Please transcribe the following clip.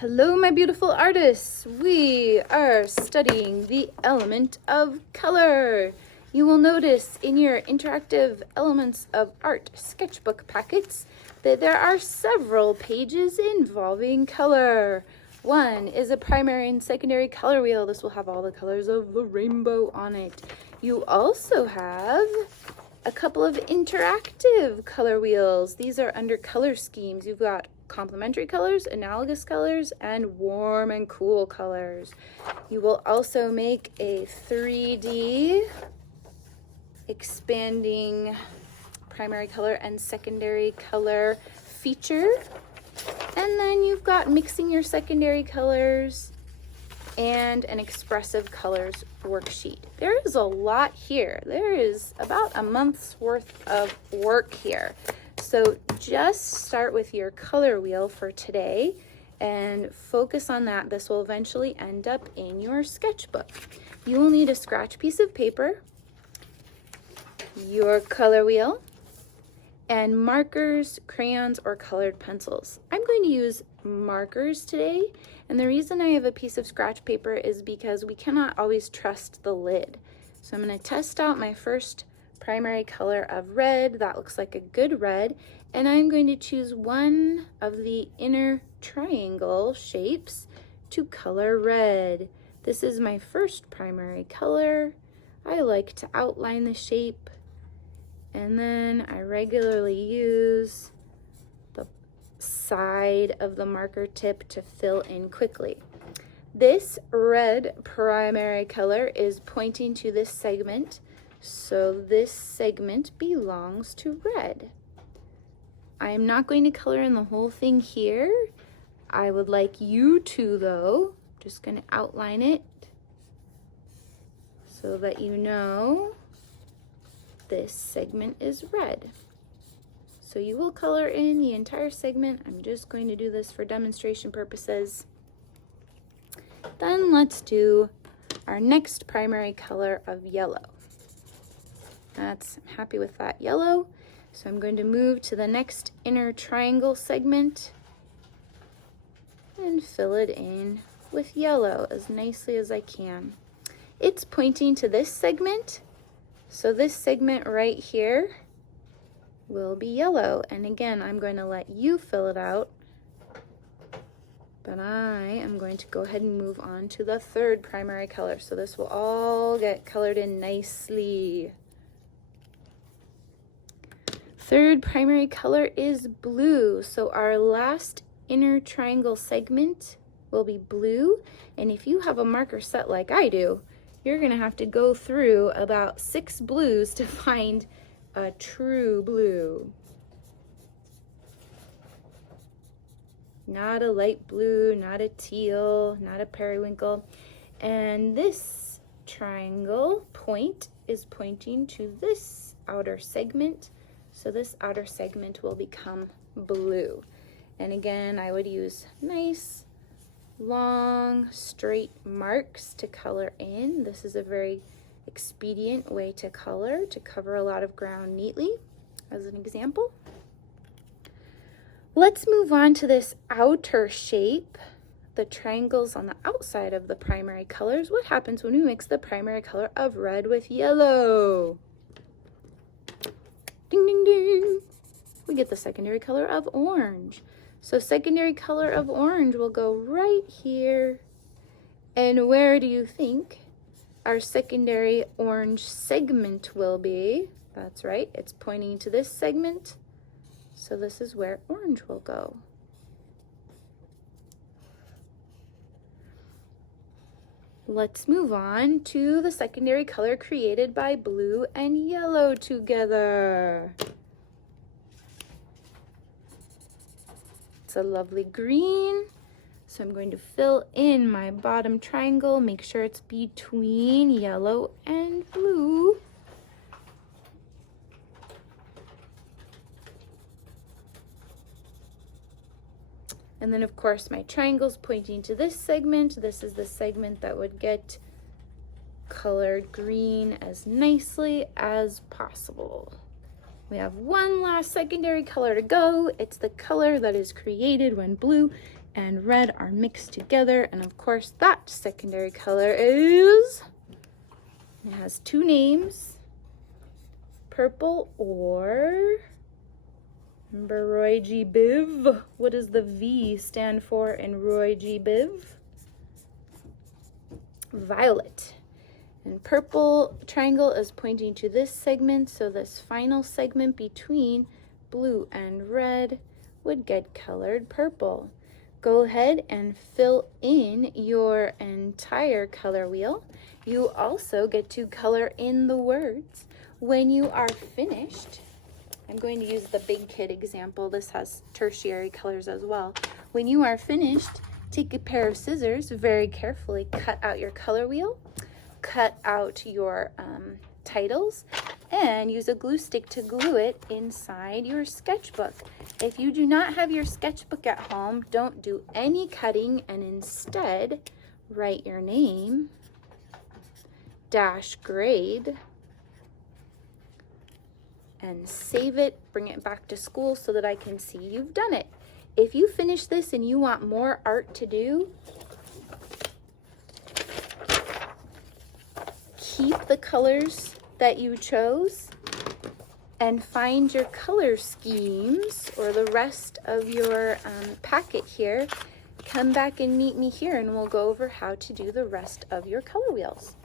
Hello, my beautiful artists. We are studying the element of color. You will notice in your interactive elements of art sketchbook packets that there are several pages involving color. One is a primary and secondary color wheel. This will have all the colors of the rainbow on it. You also have a couple of interactive color wheels. These are under color schemes. You've got complementary colors, analogous colors, and warm and cool colors. You will also make a 3D expanding primary color and secondary color feature. And then you've got mixing your secondary colors and an expressive colors worksheet. There is a lot here. There is about a month's worth of work here. So just start with your color wheel for today and focus on that. This will eventually end up in your sketchbook. You will need a scratch piece of paper, your color wheel, and markers, crayons, or colored pencils. I'm going to use markers today, and the reason I have a piece of scratch paper is because we cannot always trust the lid. So I'm going to test out my first primary color of red. That looks like a good red, and I'm going to choose one of the inner triangle shapes to color red. This is my first primary color. I like to outline the shape, and then I regularly use the side of the marker tip to fill in quickly. This red primary color is pointing to this segment, so this segment belongs to red. I am not going to color in the whole thing here. I would like you to, though. I'm just going to outline it so that you know this segment is red. So you will color in the entire segment. I'm just going to do this for demonstration purposes. Then let's do our next primary color of yellow. I'm happy with that yellow. So I'm going to move to the next inner triangle segment and fill it in with yellow as nicely as I can. It's pointing to this segment. So this segment right here will be yellow. And again, I'm going to let you fill it out. But I am going to go ahead and move on to the third primary color. So this will all get colored in nicely. Third primary color is blue. So our last inner triangle segment will be blue. And if you have a marker set like I do, you're gonna have to go through about 6 blues to find a true blue. Not a light blue, not a teal, not a periwinkle. And this triangle point is pointing to this outer segment. So this outer segment will become blue. And again, I would use nice, long, straight marks to color in. This is a very expedient way to color, to cover a lot of ground neatly, as an example. Let's move on to this outer shape, the triangles on the outside of the primary colors. What happens when we mix the primary color of red with yellow? Ding, ding, ding. We get the secondary color of orange. So secondary color of orange will go right here. And where do you think our secondary orange segment will be? That's right, it's pointing to this segment. So this is where orange will go. Let's move on to the secondary color created by blue and yellow together. It's a lovely green. So I'm going to fill in my bottom triangle, make sure it's between yellow and blue. And then of course my triangle's pointing to this segment. This is the segment that would get colored green as nicely as possible. We have one last secondary color to go. It's the color that is created when blue and red are mixed together. And of course, that secondary color is, it has two names, purple or, remember Roy G. Biv? What does the V stand for in Roy G. Biv? Violet. And purple triangle is pointing to this segment, so this final segment between blue and red would get colored purple. Go ahead and fill in your entire color wheel. You also get to color in the words. When you are finished, I'm going to use the big kid example. This has tertiary colors as well. When you are finished, take a pair of scissors, very carefully cut out your color wheel, cut out your titles, and use a glue stick to glue it inside your sketchbook. If you do not have your sketchbook at home, don't do any cutting and instead write your name, -grade, and save it, bring it back to school so that I can see you've done it. If you finish this and you want more art to do, keep the colors that you chose and find your color schemes or the rest of your packet here. Come back and meet me here and we'll go over how to do the rest of your color wheels.